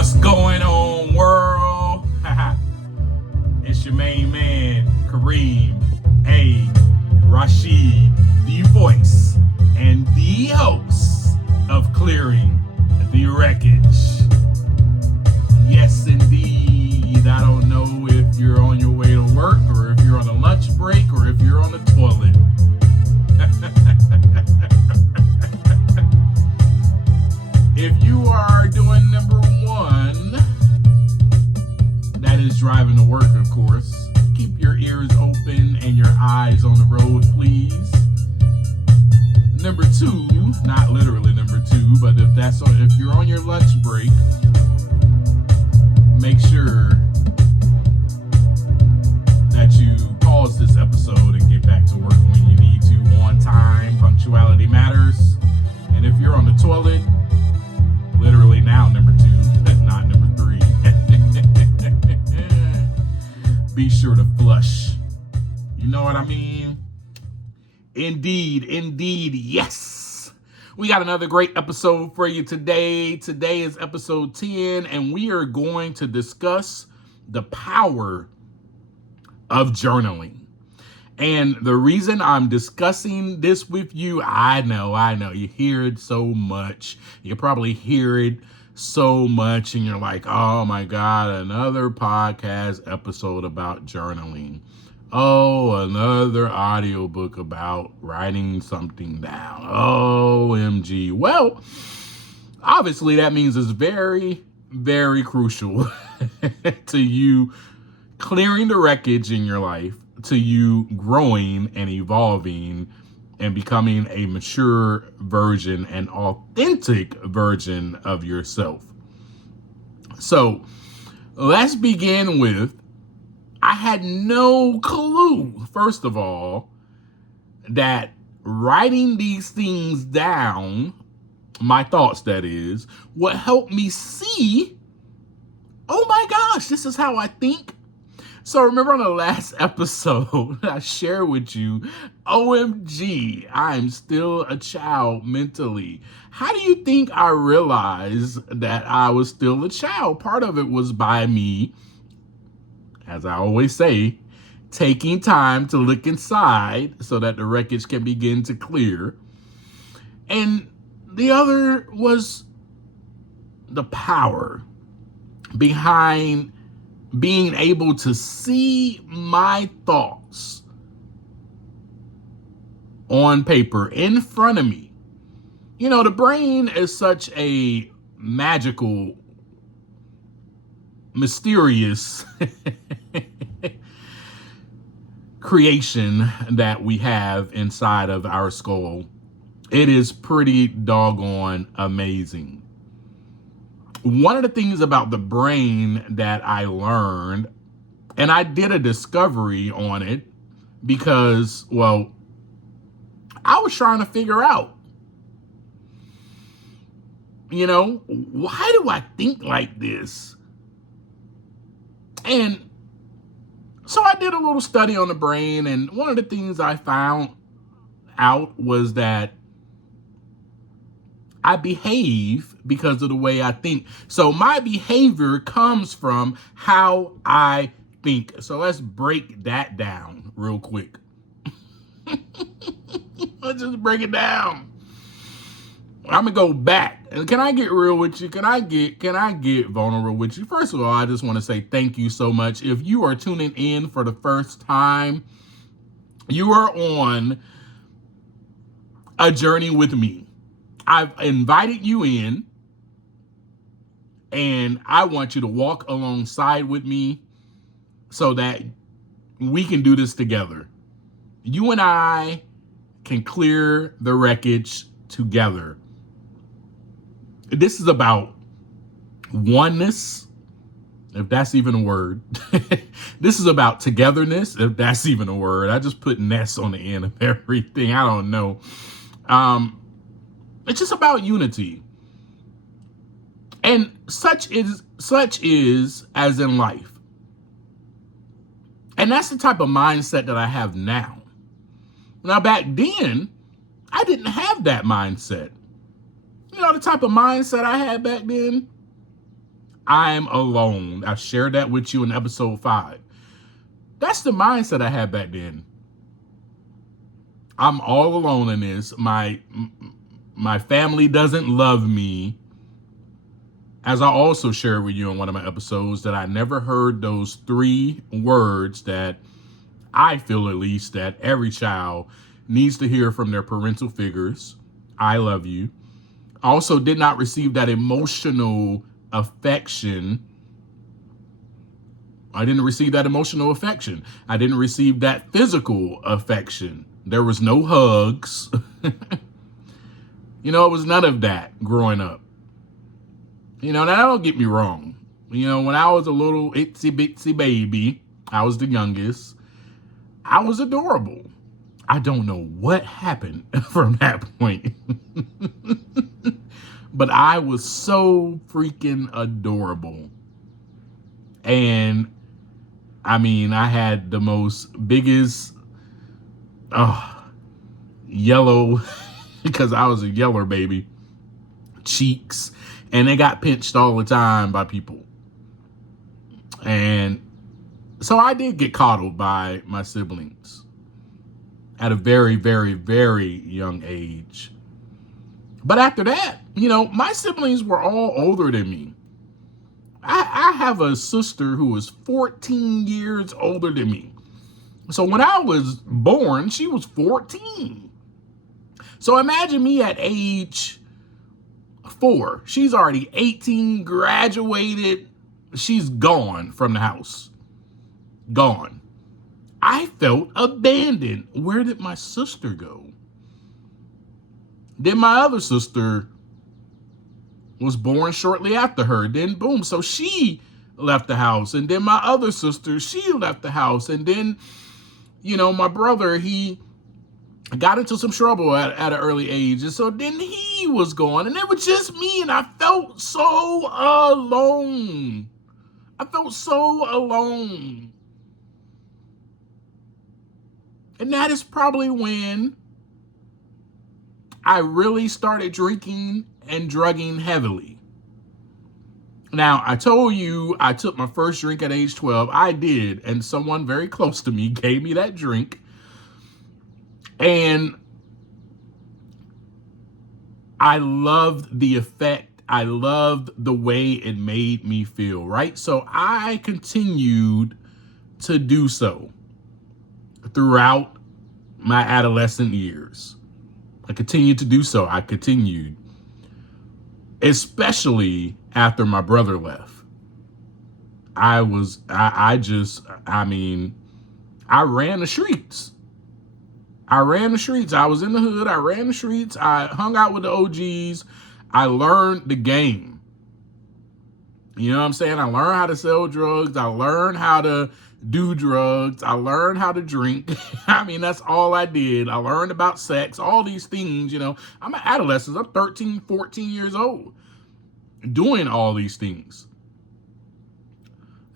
What's going on, world? It's your main man, Kareem A. Rashid, the voice and the host of Clearing the Wreckage. Yes, indeed. I don't know if you're on your way to work or if you're on a lunch break or if you're on the toilet. If you are doing number one, that is driving to work, of course, keep your ears open and your eyes on the road, please. Number two, not literally number two, but if you're on your lunch break, make sure that you pause this episode and get back to work when you need to, on time. Punctuality matters. And if you're on the toilet, literally now number two, not number three, be sure to flush. You know what I mean? Indeed, yes. We got another great episode for you today. Today is episode 10, and we are going to discuss the power of journaling. And the reason I'm discussing this with you, I know, you hear it so much. You probably hear it so much, and you're like, oh my God, another podcast episode about journaling. Oh, another audiobook about writing something down. OMG. Well, obviously that means it's very, very crucial to you clearing the wreckage in your life, to you growing and evolving and becoming a mature version, an authentic version of yourself. So let's begin with, I had no clue, first of all, that writing these things down, my thoughts that is, would help me see, oh my gosh, this is how I think. So remember on the last episode, I shared with you, OMG, I'm still a child mentally. How do you think I realized that I was still a child? Part of it was by me, as I always say, taking time to look inside so that the wreckage can begin to clear. And the other was the power behind being able to see my thoughts on paper in front of me. You know, the brain is such a magical, mysterious creation that we have inside of our skull. It is pretty doggone amazing. One of the things about the brain that I learned, and I did a discovery on it because, well, I was trying to figure out, you know, why do I think like this? And so I did a little study on the brain, and one of the things I found out was that I behave because of the way I think. So my behavior comes from how I think. So let's break that down real quick. Let's just break it down. I'm gonna go back. And can I get real with you? Can I get vulnerable with you? First of all, I just want to say thank you so much. If you are tuning in for the first time, you are on a journey with me. I've invited you in, and I want you to walk alongside with me so that we can do this together. You and I can clear the wreckage together. This is about oneness, if that's even a word. This is about togetherness, if that's even a word. I just put ness on the end of everything. I don't know. It's just about unity. And such is as in life. And that's the type of mindset that I have now. Now, back then, I didn't have that mindset. You know, the type of mindset I had back then, I'm alone. I shared that with you in episode 5. That's the mindset I had back then. I'm all alone in this. My family doesn't love me. As I also shared with you in one of my episodes, that I never heard those 3 words that I feel, at least, that every child needs to hear from their parental figures. I love you. I also did not receive that emotional affection. I didn't receive that emotional affection. I didn't receive that physical affection. There was no hugs. It was none of that growing up. Now don't get me wrong. When I was a little itsy bitsy baby, I was the youngest. I was adorable. I don't know what happened from that point. But I was so freaking adorable. And I had the biggest yellow, because I was a yeller baby, cheeks. And they got pinched all the time by people. And so I did get coddled by my siblings at a very, very, very young age. But after that, my siblings were all older than me. I have a sister who is 14 years older than me. So when I was born, she was 14. So imagine me at age 4. She's already 18, graduated. She's gone from the house. Gone. I felt abandoned. Where did my sister go? Then my other sister was born shortly after her. Then boom, so she left the house. And then my other sister, she left the house. And then, my brother, he got into some trouble at an early age. And so then he was gone. And it was just me. And I felt so alone. I felt so alone. And that is probably when I really started drinking and drugging heavily. Now, I told you I took my first drink at age 12. I did. And someone very close to me gave me that drink. And I loved the effect. I loved the way it made me feel, right? So I continued to do so throughout my adolescent years. I continued to do so. I continued, especially after my brother left. I ran the streets. I ran the streets. I was in the hood. I ran the streets. I hung out with the OGs. I learned the game. You know what I'm saying? I learned how to sell drugs. I learned how to do drugs. I learned how to drink. That's all I did. I learned about sex, all these things, I'm an adolescent. I'm 13, 14 years old doing all these things.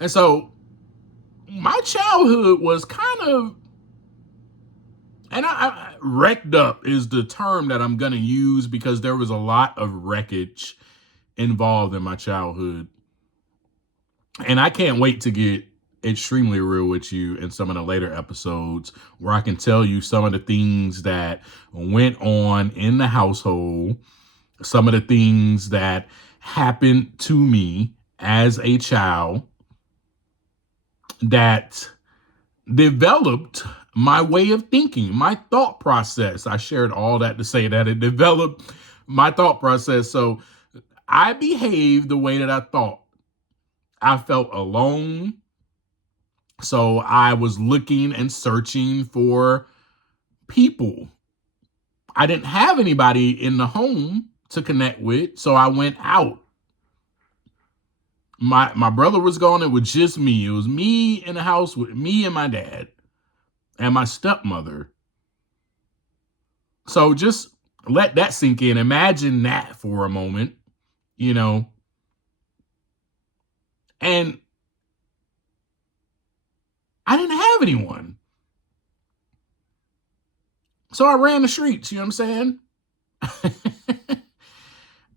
And so my childhood was kind of, and I wrecked up is the term that I'm going to use, because there was a lot of wreckage involved in my childhood. And I can't wait to get extremely real with you in some of the later episodes, where I can tell you some of the things that went on in the household, some of the things that happened to me as a child that developed my way of thinking, my thought process. I shared all that to say that it developed my thought process. So I behaved the way that I thought. I felt alone. So I was looking and searching for people. I didn't have anybody in the home to connect with, so I went out. My brother was gone. It was just me. It was me in the house with me and my dad and my stepmother. So just let that sink in. Imagine that for a moment, And I didn't have anyone. So I ran the streets, you know what I'm saying?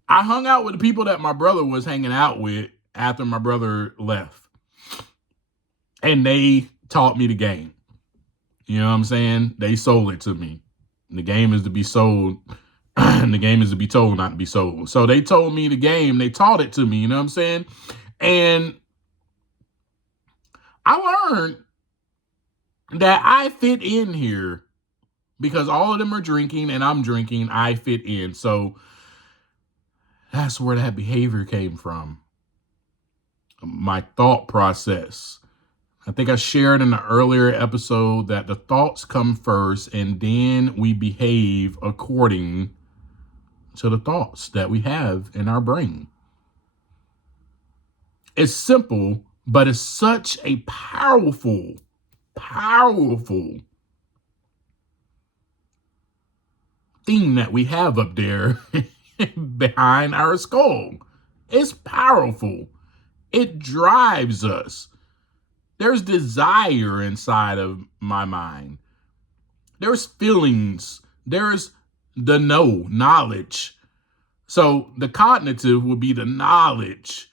I hung out with the people that my brother was hanging out with after my brother left. And they taught me the game. You know what I'm saying? They sold it to me. The game is to be sold. And the game is to be told, not to be sold. So they told me the game. They taught it to me. You know what I'm saying? And I learned that I fit in here because all of them are drinking and I'm drinking. I fit in. So that's where that behavior came from. My thought process. I think I shared in an earlier episode that the thoughts come first and then we behave according to the thoughts that we have in our brain. It's simple, but it's such a powerful thing that we have up there behind our skull. It's powerful. It drives us. There's desire inside of my mind. There's feelings. There's the knowledge. So the cognitive would be the knowledge.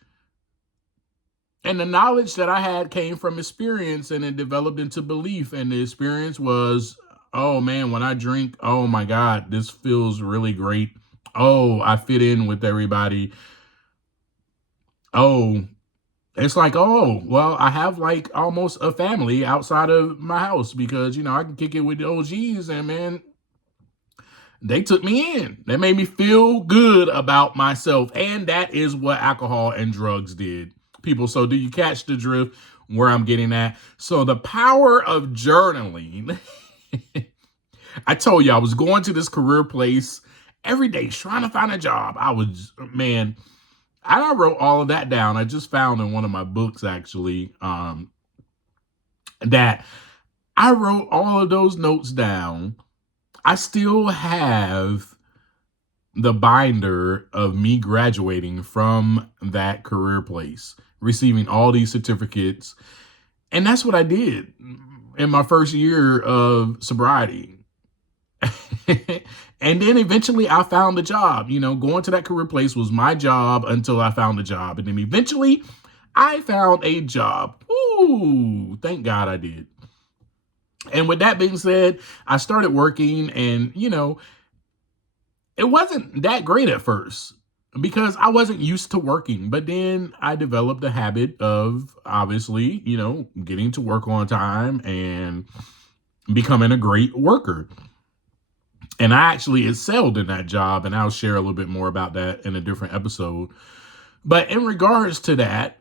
And the knowledge that I had came from experience and it developed into belief. And the experience was, oh man, when I drink, oh my God, this feels really great. Oh, I fit in with everybody. Oh, it's like, oh, well, I have like almost a family outside of my house because, I can kick it with the OGs and man, they took me in. They made me feel good about myself. And that is what alcohol and drugs did. People, so do you catch the drift where I'm getting at? So the power of journaling. I told you I was going to this career place every day trying to find a job. I wrote all of that down. I just found in one of my books, actually, that I wrote all of those notes down. I still have the binder of me graduating from that career place, receiving all these certificates. And that's what I did in my first year of sobriety. And then eventually I found a job. Going to that career place was my job until I found a job. And then eventually I found a job. Ooh, thank God I did. And with that being said, I started working and, it wasn't that great at first because I wasn't used to working. But then I developed a habit of obviously, getting to work on time and becoming a great worker. And I actually excelled in that job, and I'll share a little bit more about that in a different episode. But in regards to that,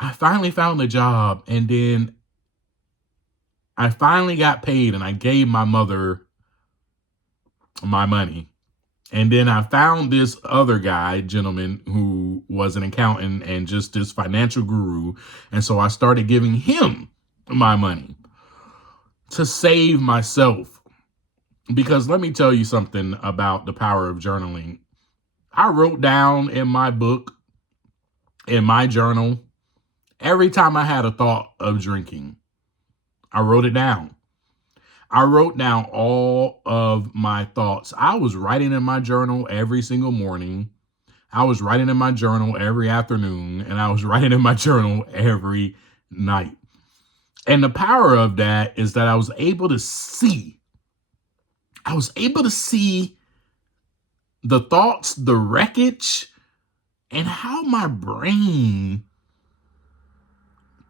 I finally found a job, and then I finally got paid, and I gave my mother my money. And then I found this other gentleman, who was an accountant and just this financial guru. And so I started giving him my money to save myself. Because let me tell you something about the power of journaling. I wrote down in my book, in my journal, every time I had a thought of drinking, I wrote it down. I wrote down all of my thoughts. I was writing in my journal every single morning. I was writing in my journal every afternoon, and I was writing in my journal every night. And the power of that is that I was able to see the thoughts, the wreckage, and how my brain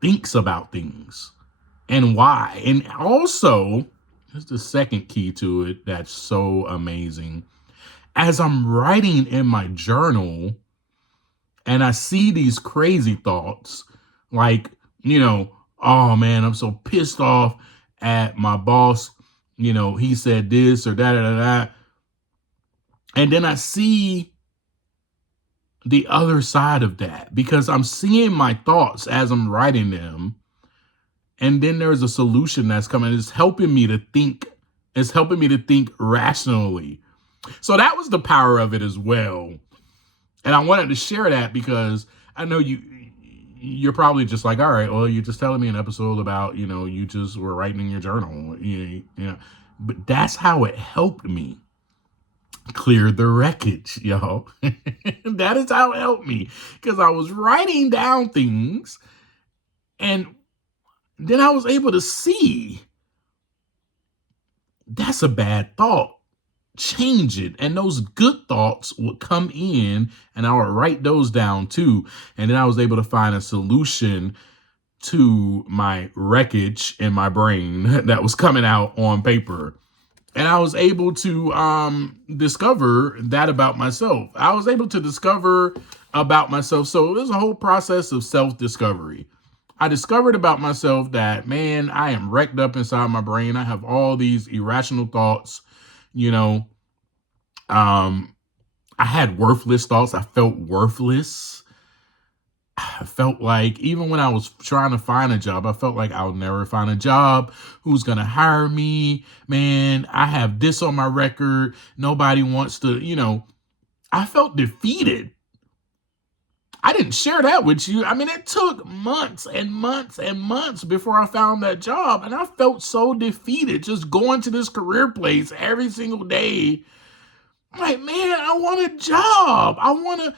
thinks about things and why. And also, there's the second key to it that's so amazing. As I'm writing in my journal and I see these crazy thoughts, like, oh man, I'm so pissed off at my boss. He said this or that. And then I see the other side of that because I'm seeing my thoughts as I'm writing them. And then there's a solution that's coming. It's helping me to think. It's helping me to think rationally. So that was the power of it as well. And I wanted to share that because I know you're probably just like, all right, well, you're just telling me an episode about, you just were writing in your journal. But that's how it helped me. Clear the wreckage, y'all. That is how it helped me, because I was writing down things, and then I was able to see that's a bad thought. Change it. And those good thoughts would come in, and I would write those down too. And then I was able to find a solution to my wreckage in my brain that was coming out on paper. And I was able to discover that about myself. I was able to discover about myself. So it was a whole process of self-discovery. I discovered about myself that, man, I am wrecked up inside my brain. I have all these irrational thoughts, you know. I had worthless thoughts. I felt worthless. I felt like even when I was trying to find a job, I felt like I'll never find a job. Who's going to hire me? Man, I have this on my record. Nobody wants to, I felt defeated. I didn't share that with you. I mean, it took months and months and months before I found that job. And I felt so defeated just going to this career place every single day. I'm like, man, I want a job. I want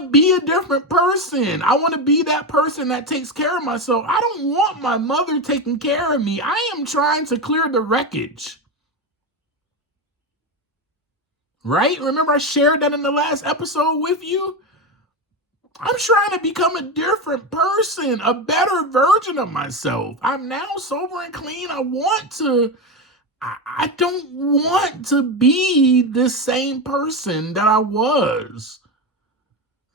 to be a different person. I want to be that person that takes care of myself. I don't want my mother taking care of me. I am trying to clear the wreckage. Right? Remember I shared that in the last episode with you? I'm trying to become a different person, a better version of myself. I'm now sober and clean. I don't want to be the same person that I was.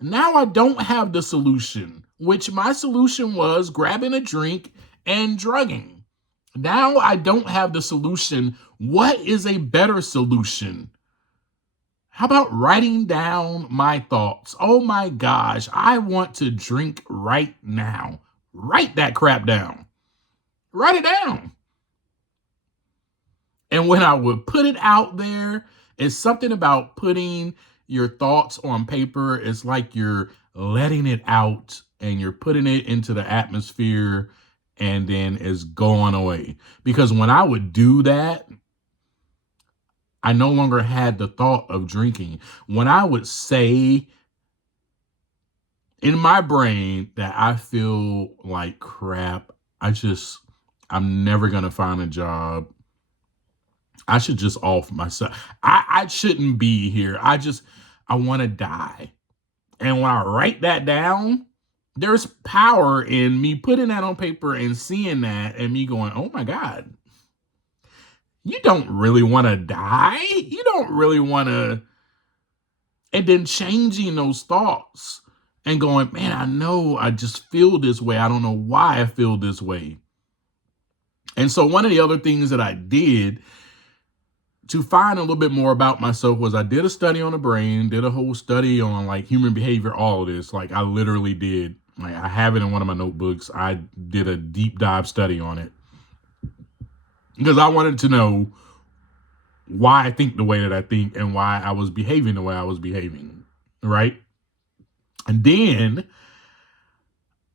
Now I don't have the solution, which my solution was grabbing a drink and drugging. Now I don't have the solution. What is a better solution? How about writing down my thoughts? Oh my gosh, I want to drink right now. Write that crap down. Write it down. And when I would put it out there, it's something about putting your thoughts on paper. It's like you're letting it out and you're putting it into the atmosphere, and then it's going away. Because when I would do that, I no longer had the thought of drinking. When I would say in my brain that I feel like crap, I'm never going to find a job. I should just off myself. I shouldn't be here. I want to die. And when I write that down, there's power in me putting that on paper and seeing that and me going, oh my God, you don't really want to die. You don't really want to. And then changing those thoughts and going, man, I know I just feel this way. I don't know why I feel this way. And so one of the other things that I did to find a little bit more about myself was I did a study on the brain, did a whole study on like human behavior, all of this. Like I literally did. Like I have it in one of my notebooks. I did a deep dive study on it because I wanted to know why I think the way that I think and why I was behaving the way I was behaving, right? And then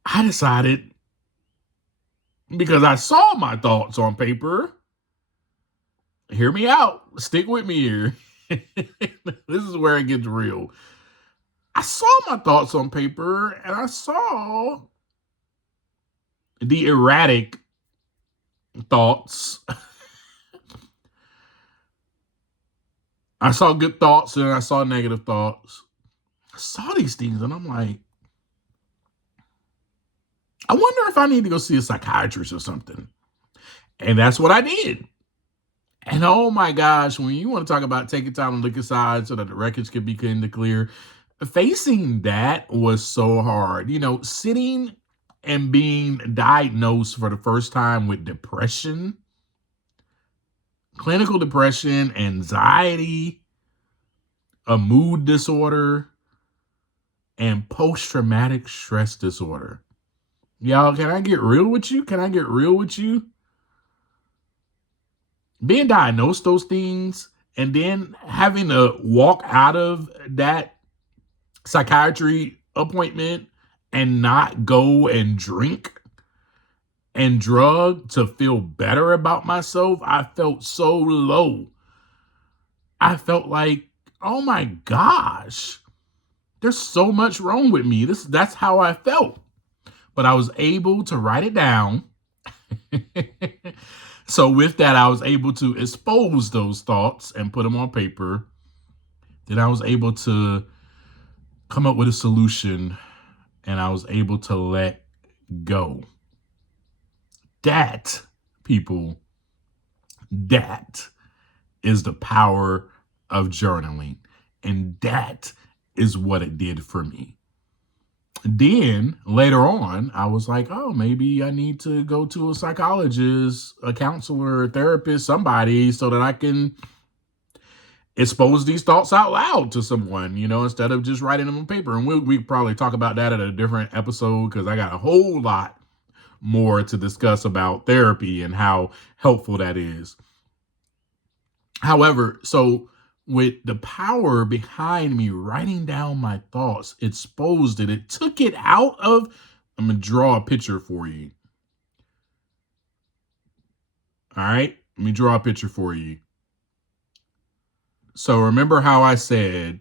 I decided, because I saw my thoughts on paper, hear me out, stick with me here. This is where it gets real. I saw my thoughts on paper and I saw the erratic thoughts. I saw good thoughts and I saw negative thoughts. I saw these things and I'm like, I wonder if I need to go see a psychiatrist or something. And that's what I did. And oh my gosh, when you want to talk about taking time to look inside so that the wreckage can be clear, facing that was so hard. Sitting and being diagnosed for the first time with depression, clinical depression, anxiety, a mood disorder, and post-traumatic stress disorder. Y'all, can I get real with you? Being diagnosed those things and then having to walk out of that psychiatry appointment and not go and drink and drug to feel better about myself. I felt so low. I felt like, oh my gosh, there's so much wrong with me. That's how I felt. But I was able to write it down. So with that, I was able to expose those thoughts and put them on paper. Then I was able to come up with a solution, and I was able to let go. That, people, that is the power of journaling. And that is what it did for me. Then later on, I was like, oh, maybe I need to go to a psychologist, a counselor, a therapist, somebody, so that I can expose these thoughts out loud to someone, instead of just writing them on paper. And we probably talk about that at a different episode, because I got a whole lot more to discuss about therapy and how helpful that is. However, so with the power behind me writing down my thoughts, exposed it, it took it out of, I'm going to draw a picture for you. All right, let me draw a picture for you. So remember how I said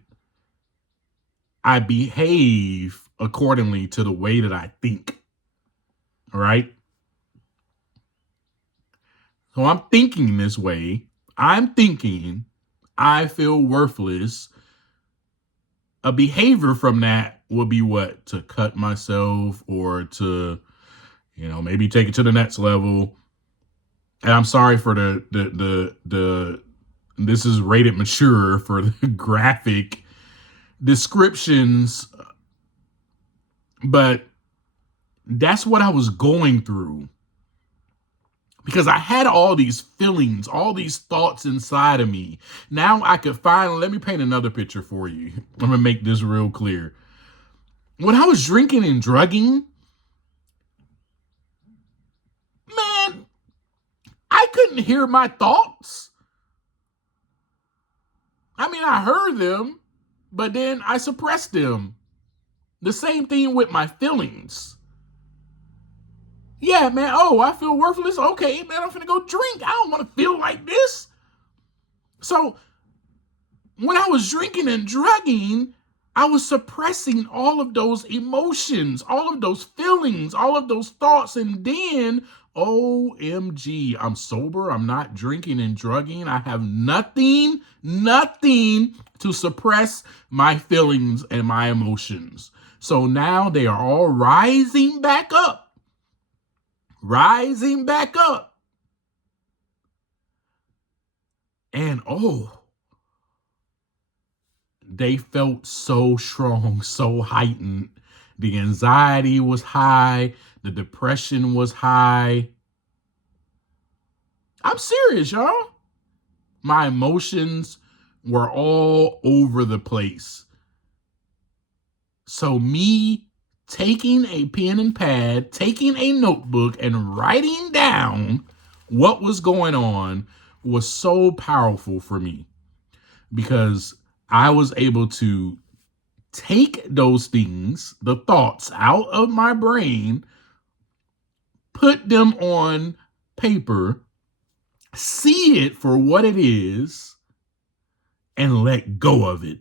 I behave accordingly to the way that I think. All right. So I'm thinking this way. I'm thinking I feel worthless. A behavior from that would be what? To cut myself, or to, maybe take it to the next level. And I'm sorry for the this is rated mature for the graphic descriptions, but that's what I was going through, because I had all these feelings, all these thoughts inside of me. Now I could finally, let me paint another picture for you. I'm going to make this real clear. When I was drinking and drugging, man, I couldn't hear my thoughts. I mean, I heard them, but then I suppressed them. The same thing with my feelings. Yeah, man. Oh, I feel worthless. Okay, man, I'm finna go drink. I don't want to feel like this. So when I was drinking and drugging, I was suppressing all of those emotions, all of those feelings, all of those thoughts. And then, OMG, I'm sober. I'm not drinking and drugging. I have nothing to suppress my feelings and my emotions. So now they are all rising back up. And they felt so strong, so heightened. The anxiety was high. The depression was high. I'm serious, y'all. My emotions were all over the place. So me taking a pen and pad, taking a notebook, and writing down what was going on was so powerful for me, because I was able to take those things, the thoughts, out of my brain, put them on paper, see it for what it is, and let go of it.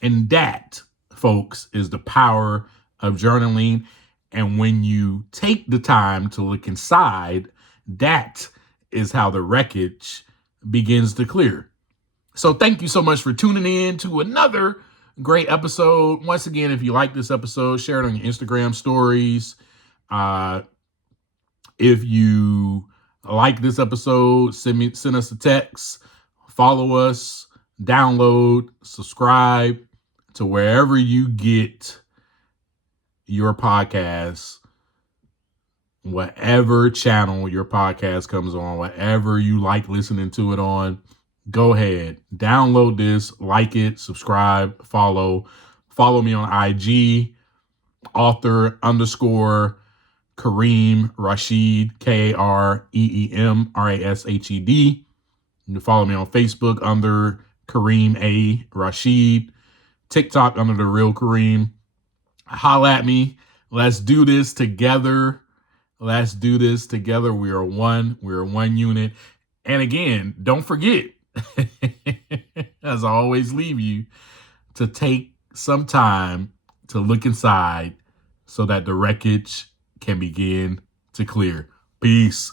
And that, folks, is the power of journaling. And when you take the time to look inside, that is how the wreckage begins to clear. So thank you so much for tuning in to another great episode. Once again, if you like this episode, share it on your Instagram stories. If you like this episode, send us a text, follow us, download, subscribe to wherever you get your podcast, whatever channel your podcast comes on, whatever you like listening to it on. Go ahead, download this, like it, subscribe, follow me on IG, author_ Kareem Rashid, KAREEM RASHED. You can follow me on Facebook under Kareem A. Rashid, TikTok under The Real Kareem. Holla at me. Let's do this together. We are one. We are one unit. And again, don't forget, as I always leave you, to take some time to look inside so that the wreckage can begin to clear. Peace.